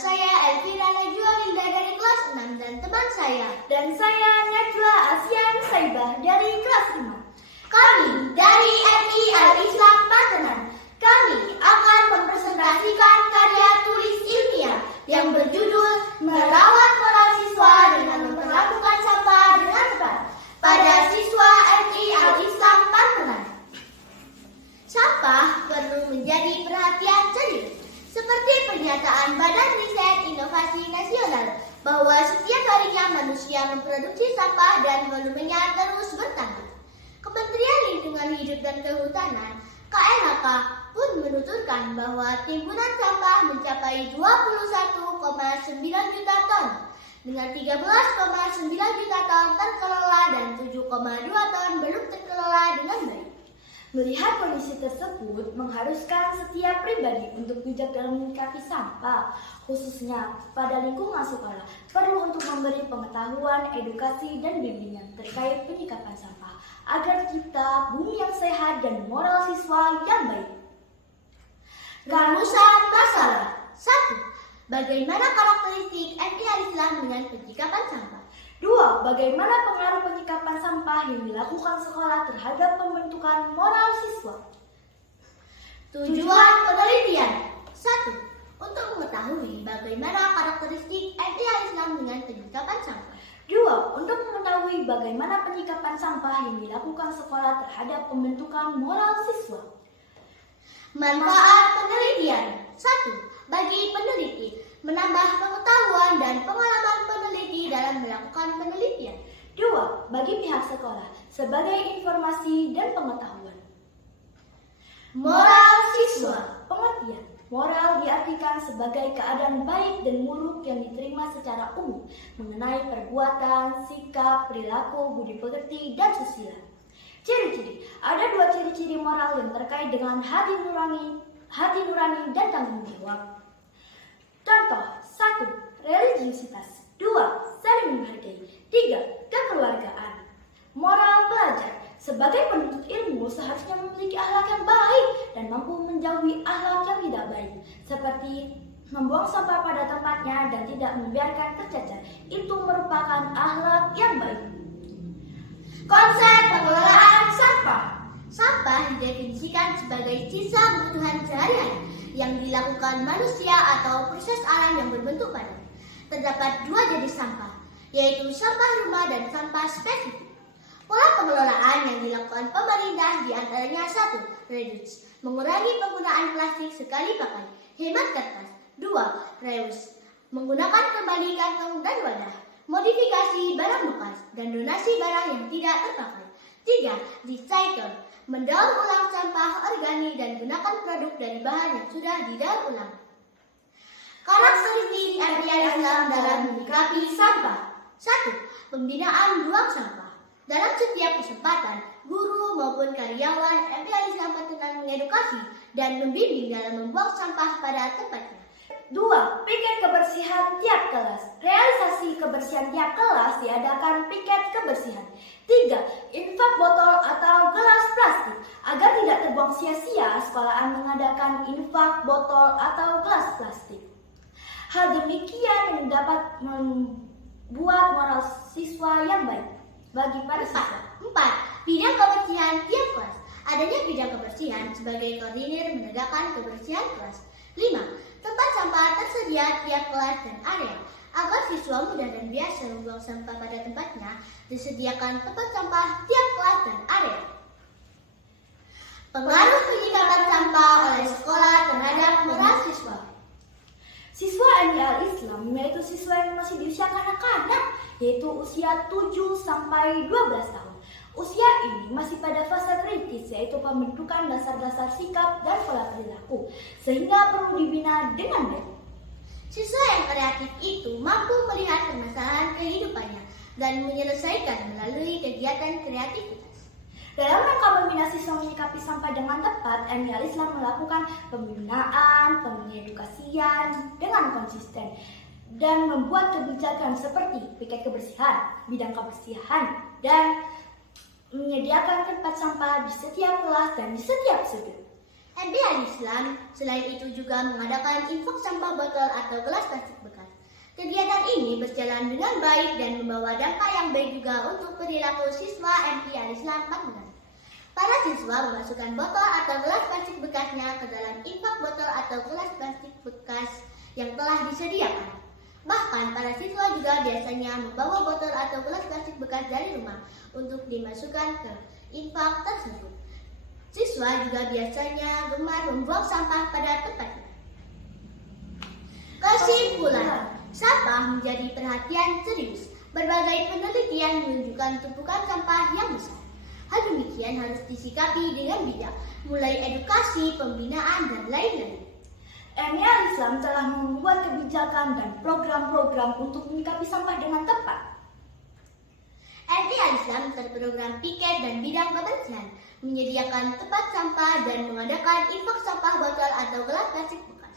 saya Elvira Najwa Linda dari kelas 6 dan teman saya. Dan saya Najwa Asian Saibah dari kelas 5. Kami dari MI Al-Islam Bantenan. Kami akan mempresentasikan karya tulis ilmiah yang berjudul Merawat Moral Siswa dengan Memperlakukan Sampah dengan Tepat pada siswa MI Al-Islam Bantenan. Sampah perlu menjadi perhatian serius, seperti pernyataan Badan Riset Inovasi Nasional bahwa setiap harinya manusia memproduksi sampah dan volumenya terus bertambah. Kementerian Lingkungan Hidup dan Kehutanan (KLHK) pun menuturkan bahwa timbunan sampah mencapai 21,9 juta ton, dengan 13,9 juta ton terkelola dan 7,2 ton belum terkelola dengan baik. Melihat kondisi tersebut mengharuskan setiap pribadi untuk bijak dalam menyikapi sampah, khususnya pada lingkungan sekolah, perlu untuk memberi pengetahuan, edukasi, dan bimbingan terkait penyikapan sampah, agar kita bumi yang sehat dan moral siswa yang baik. Rumusan masalah. 1. Bagaimana karakteristik MI Al-Islam dengan penyikapan sampah? 2. Bagaimana pengaruh penyikapan sampah yang dilakukan sekolah terhadap pembentukan moral siswa? Tujuan penelitian. 1. Untuk mengetahui bagaimana karakteristik MI Al-Islam dengan penyikapan sampah. 2. Untuk mengetahui bagaimana penyikapan sampah yang dilakukan sekolah terhadap pembentukan moral siswa. Manfaat penelitian. 1. Bagi peneliti, menambah pengetahuan dan pengalaman peneliti dalam melakukan penelitian. 2. Bagi pihak sekolah, sebagai informasi dan pengetahuan. Moral siswa. Pengertian. Moral diartikan sebagai keadaan baik dan buruk yang diterima secara umum mengenai perbuatan, sikap, perilaku, budi pekerti, dan susila. Ciri-ciri. Ada 2 ciri-ciri moral yang terkait dengan hati nurani dan tanggung jawab. Contoh. 1. Religiusitas. 2. Saling menghargai. 3. Kekeluargaan. Moral pelajar. Sebagai penuntut ilmu seharusnya memiliki akhlak yang baik dan mampu menjauhi akhlak yang tidak baik, seperti membuang sampah pada tempatnya dan tidak membiarkan tercecer. Itu merupakan akhlak yang baik. Konsep pengelolaan sampah. Sampah didefinisikan sebagai sisa kebutuhan sehari-hari yang dilakukan manusia atau proses alam yang berbentuk padat. Terdapat 2 jenis sampah, yaitu sampah rumah dan sampah spesifik. Pola pengelolaan yang dilakukan pemerintah diantaranya 1. Reduce, mengurangi penggunaan plastik sekali pakai, hemat kertas. 2. Reuse, menggunakan kembali kantong dan wadah, modifikasi barang bekas, dan donasi barang yang tidak terpakai. 3. Recycle, mendaur ulang sampah organik dan gunakan produk dari bahan yang sudah didaur ulang. Karakteristik MI Al-Islam dalam menyikapi sampah. 1. Pembinaan buang sampah. Dalam setiap kesempatan, guru maupun karyawan MI Al-Islam Bantenan mengedukasi dan membimbing dalam membuang sampah pada tempatnya. 2. Piket kebersihan tiap kelas. Realisasi kebersihan tiap kelas diadakan piket kebersihan. 3. Infak botol atau gelas plastik. Agar tidak terbuang sia-sia, sekolahan mengadakan infak botol atau gelas plastik. Hal demikian yang dapat membuat moral siswa yang baik bagi para siswa. 4. Bidang kebersihan tiap kelas. Adanya bidang kebersihan sebagai koordinir menegakkan kebersihan kelas. 5. Tempat sampah tersedia tiap kelas dan area. Agar siswa mudah dan biasa membuang sampah pada tempatnya, disediakan tempat sampah tiap kelas dan area. Pengaruh penyikapan sampah oleh sekolah terhadap moral siswa. Siswa MI Al-Islam yaitu siswa yang masih di usia kanak-kanak, yaitu usia 7 sampai 12 tahun. Usia ini masih pada fase kritis, yaitu pembentukan dasar-dasar sikap dan pola perilaku, sehingga perlu dibina dengan baik. Siswa yang kreatif itu mampu melihat permasalahan kehidupannya dan menyelesaikan melalui kegiatan kreativitas. Dalam rangka membina siswa menyikapi sampah dengan tepat, MI Al-Islam melakukan pembinaan, pengedukasian dengan konsisten dan membuat kebijakan seperti piket kebersihan, bidang kebersihan, dan menyediakan tempat sampah di setiap kelas dan di setiap sudut. MI Al-Islam selain itu juga mengadakan infak sampah botol atau gelas plastik bekas. Kegiatan ini berjalan dengan baik dan membawa dampak yang baik juga untuk perilaku siswa MI Al-Islam Pantengan. Para siswa memasukkan botol atau gelas plastik bekasnya ke dalam infak botol atau gelas plastik bekas yang telah disediakan. Bahkan para siswa juga biasanya membawa botol atau gelas plastik bekas dari rumah untuk dimasukkan ke infak tersebut. Siswa juga biasanya gemar membuang sampah pada tempatnya. Kesimpulan, sampah menjadi perhatian serius. Berbagai penelitian menunjukkan tumpukan sampah yang besar. Hal demikian harus disikapi dengan bijak, mulai edukasi, pembinaan, dan lain-lain. MI Al-Islam telah membuat kebijakan dan program-program untuk menyikapi sampah dengan tepat. MI Al-Islam terprogram piket dan bidang kebersihan, menyediakan tempat sampah dan mengadakan infak sampah botol atau gelas plastik bekas.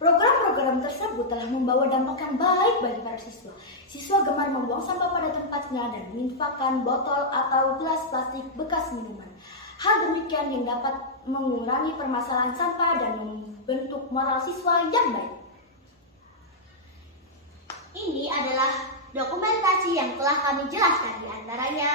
Program-program tersebut telah membawa dampak yang baik bagi para siswa. Siswa gemar membuang sampah pada tempatnya dan menginfakkan botol atau gelas plastik bekas minuman. Hal demikian yang dapat mengurangi permasalahan sampah dan membentuk moral siswa yang baik. Ini adalah dokumentasi yang telah kami jelaskan, di antaranya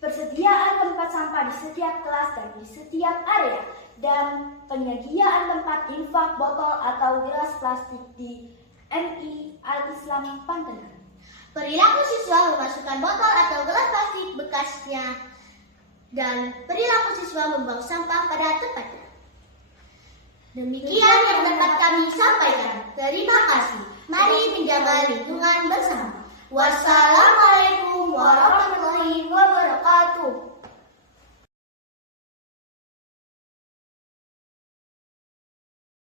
persediaan tempat sampah di setiap kelas dan di setiap area, dan penyediaan tempat infak botol atau gelas plastik di MI Al-Islam Pantengan. perilaku siswa memasukkan botol atau gelas plastik bekasnya, dan perilaku siswa membuang sampah pada tempatnya. Demikian yang dapat kami sampaikan. Terima kasih. Mari menjaga lingkungan bersama. Wassalamualaikum.